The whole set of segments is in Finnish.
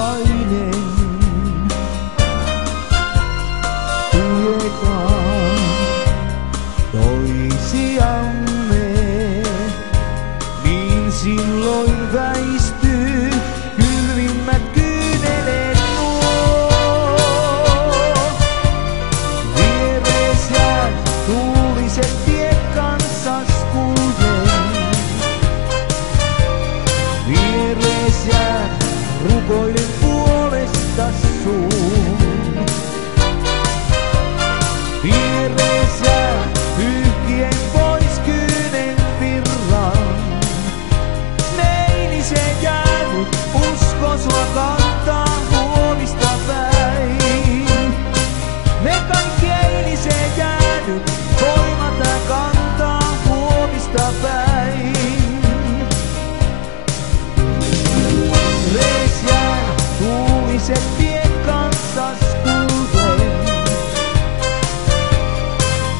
rakkainen. Kuljetaan toisiamme, niin silloin väistyy kylmimmät kyyneleet nuo. Vieres jään tuuliset tiet kanssas kuljen. Vieres jään rukoilen puolestas sun. Vieres jään pyyhkien pois kyynen virran. Neilisen jäänyt usko sua kantaa huomista päin. Me kaikki eiliseen jäänyt voimat kantaa huomista päin. Vieres jään tuuliset tiet kanssas kuljen.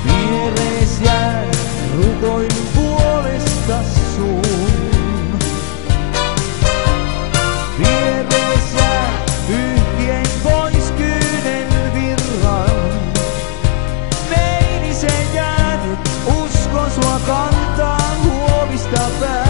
Vieres jään rukoilin puolestas sun. Vieres jään pyyhkien pois kyynen virran. Neilisen jäänyt usko sua kantaa huomista päin.